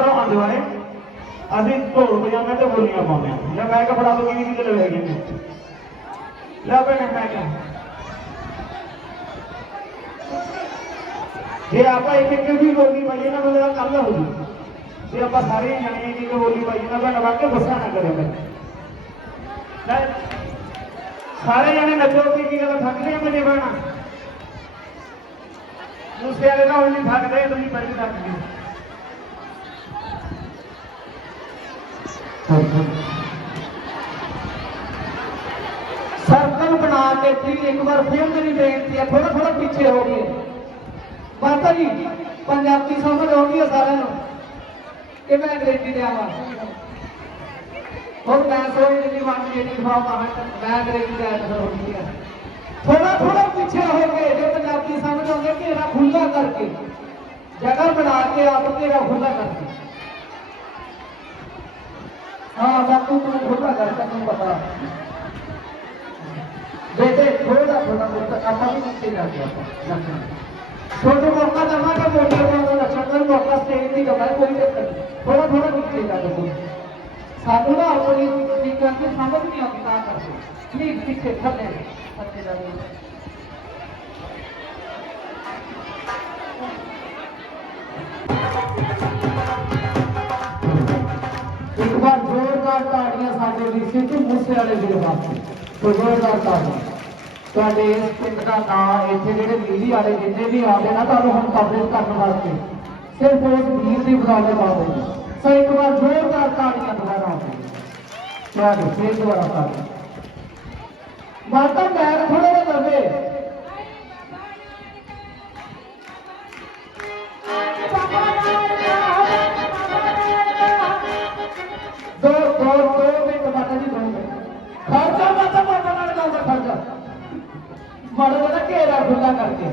ਕਰੋ ਅੰਦਵਾਰੇ ਅਸੀਂ ਢੋਲ ਪਜਾਮੇ ਤੇ ਬੋਲੀਆਂ ਪਾਉਂਦੇ ਹਾਂ। ਜਾਂ ਮੈਂ ਕਪੜਾ ਤੋਂ ਕਿਹਦੀ ਕਿਤੇ ਲੈ ਗਏ ਲੈ ਭੈਣੇ, ਮੈਂ ਕਿਹਾ। ਜੇ ਆਪਾਂ ਇੱਕ ਇੱਕ ਵੀ ਬੋਲੀ ਪਾਈਏ ਨਾ ਬੰਦੇ ਕੱਲ ਹੋ ਜੂ। ਜੇ ਆਪਾਂ ਸਾਰੇ ਜਣੇ ਇੱਕ ਇੱਕ ਬੋਲੀ ਪਾਈਏ ਨਾ ਭੈਣ ਵਾਕੇ ਗੁੱਸਾ ਨਾ ਕਰਿਓ ਮੈਂ ਸਾਰੇ ਜਣੇ ਨੱਚੋ, ਕੀ ਕੀ ਗੱਲ, ਥੱਕਦੇ ਆ ਮੇਰੇ ਬਣਾ ਮੂਸੇ ਵਾਲੇ ਨਾਲ ਨਹੀਂ ਥੱਕਦੇ, ਤੁਸੀਂ ਬੜੀ ਥੱਕਦੇ ਸਰਕਲ ਬਣਾ ਕੇ ਜੀ ਇੱਕ ਵਾਰ ਫਿਰ ਮੇਰੀ ਬੇਨਤੀ ਹੈ ਥੋੜਾ ਥੋੜਾ ਪਿੱਛੇ ਹੋ ਗਏ ਮਾਤਾ ਜੀ, ਪੰਜਾਬੀ ਸਮਝ ਆਉਂਦੀ ਹੈ ਸਾਰਿਆਂ ਨੂੰ? ਕਿ ਮੈਂ ਅੰਗਰੇਜ਼ੀ ਦੇ ਆਵਾਂ ਹੋਰ ਮੈਂ ਸੋਈ ਜਿਹੜੀ ਮੰਨ ਜਿਹੜੀ ਲਿਖਾਉਂਦਾ ਮੈਂ ਅੰਗਰੇਜ਼ੀ ਦੇ ਆਵਾਂ ਹੁੰਦੀ ਹੈ। ਥੋੜਾ ਥੋੜਾ ਪਿੱਛੇ ਹੋ ਗਏ ਜੇ ਪੰਜਾਬੀ ਸਮਝ ਆਉਂਦੇ ਘੇਰਾ ਖੁੱਲਾ ਕਰਕੇ, ਜਗ੍ਹਾ ਬਣਾ ਕੇ ਆਪ ਘੇਰਾ ਖੁੱਲਾ ਕਰਕੇ। ਹਾਂ ਬਾਪੂ ਤੂੰ ਖੁੱਲਾ ਕਰ ਤੈਨੂੰ ਪਤਾ ਬੇਟੇ ਥੋੜਾ ਥੋੜਾ ਮੁੱਤ ਆਪਾਂ ਵੀ ਨੀਚੇ ਜਾ ਕੇ ਆਪਾਂ ਛੋਟੇ ਮੌਕਾ ਦਵਾਂਗੇ ਮੋਟੇ ਨੂੰ ਲੱਛਣ ਦਾ ਮੌਕਾ ਸਟੇਜ ਦੀ ਕਮਾਈ ਕੋਈ ਚੱਕਰ ਨਹੀਂ ਥੋੜਾ ਥੋੜਾ ਨੀਚੇ ਜਾ ਕੇ ਸਾਨੂੰ ਨਾ ਆਪਣੀ ਤਰੀਕਾਂ ਦੀ ਸਮਝ ਨਹੀਂ ਆਉਂਦੀ ਤਾਂ ਕਰਕੇ ਪਲੀਜ਼ ਤਾੜੀਆਂ ਸਿੱਧੂ ਮੂਸੇ ਵਾਲੇ ਵਾਸਤੇ ਤੋ ਜ਼ੋਰਦਾਰ ਤੁਹਾਡੇ ਇਸ ਪਿੰਡ ਦਾ ਨਾਂ, ਇੱਥੇ ਜਿਹੜੇ ਮੀਲੀ ਵਾਲੇ ਜਿੰਨੇ ਵੀ ਆਉਂਦੇ ਨਾ, ਤੁਹਾਨੂੰ ਹੁਣ ਕਵਰੇਜ ਕਰਨ ਵਾਸਤੇ। ਸਿਰਫ ਉਸ ਵੀਰ ਦੀ ਬਦੌਲਤ ਆਉਂਦੇ ਸੋ ਇੱਕ ਵਾਰ ਜ਼ੋਰਦਾਰ ਤਾੜੀਆਂ ਦੁਬਾਰਾ ਆਉਂਦੇ ਤੁਹਾਡੇ ਫੇਰ ਦੁਬਾਰਾ ਤਾੜੀਆਂ ਮਾਤਾ, ਪੈਰ ਥੋੜੇ ਜਿਹਾ ਦਵੇ ਖੁੱਲਾ ਕਰਕੇ।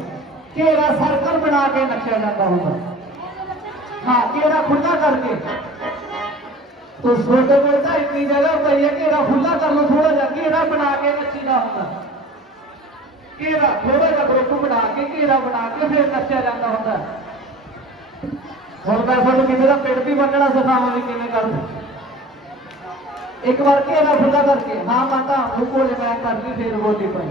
ਘੇਰਾ ਸਰਕਲ ਬਣਾ ਕੇ ਨੱਚਿਆ ਜਾਂਦਾ ਹੁੰਦਾ। ਹਾਂ ਘੇਰਾ ਖੁੱਲਾ ਕਰਕੇ। ਤੋ ਛੋਟੇ ਕੋਲ ਤਾਂ ਇੰਨੀ ਜਗ੍ਹਾ ਪਈ ਹੈ ਘੇਰਾ ਖੁੱਲਾ ਕਰ ਲਓ ਥੋੜਾ ਜਿਹਾ ਘੇਰਾ ਬਣਾ ਕੇ ਨੱਚੀਦਾ ਹੁੰਦਾ। ਘੇਰਾ ਥੋੜਾ ਜਿਹਾ ਗਰੁੱਪ ਬਣਾ ਕੇ ਘੇਰਾ ਬਣਾ ਕੇ ਫਿਰ ਨੱਚਿਆ ਜਾਂਦਾ ਹੁੰਦਾ। ਹੁਣ ਮੈਂ ਤੁਹਾਨੂੰ ਕਿਵੇਂ ਦਾ ਪਿੰਡ ਵੀ ਮੰਨਣਾ ਸਿਖਾਵਾਂ ਵੀ ਕਿਵੇਂ ਕਰਦੇ ਇੱਕ ਵਾਰ ਘੇਰਾ ਖੁੱਲਾ ਕਰਕੇ, ਹਾਂ ਮਾਤਾ ਉਹ ਕੋਲੇ ਮੈਂ ਕਰਦੀ ਫੇਰ ਬੋਲੀ ਪਈ।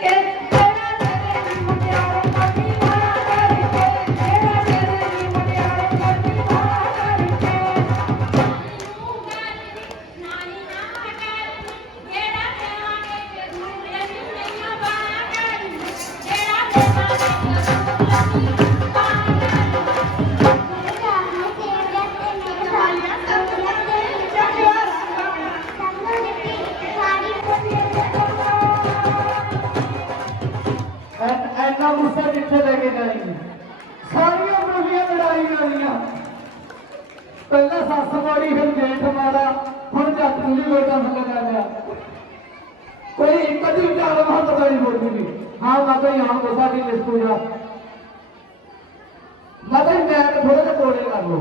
ticket. ਐਨਾ ਗੁੱਸਾ ਕਿੱਥੇ ਲੈ ਕੇ ਜਾਏਗੀ ਸਾਰੀਆਂ ਬੋਲੀਆਂ ਲੜਾਈ ਵਾਲੀਆਂ। ਪਹਿਲਾਂ ਸੱਸ ਮਾੜੀ, ਫਿਰ ਜੇਠ ਮਾਰਾ ਹੁਣ ਜੱਟ ਨੂੰ ਵੀ ਲੋਟਾ ਥੱਲੇ ਕਰ ਲਿਆ। ਕੋਈ ਇੱਕ ਅੱਧੀ ਵਿਚਾਰ ਮਹੰਤ ਵਾਲੀ ਬੋਲੀ ਨਹੀਂ। ਹਾਂ ਮਾਤਾ ਜੀ ਹਾਂ ਗੁੱਸਾ ਦੀ ਲਿਸਟ ਜਾ ਮਾਤਾ ਜੀ ਮੈਂ ਥੋੜੇ ਜਿਹਾ ਕੋਲੇ ਕਰ ਲੋ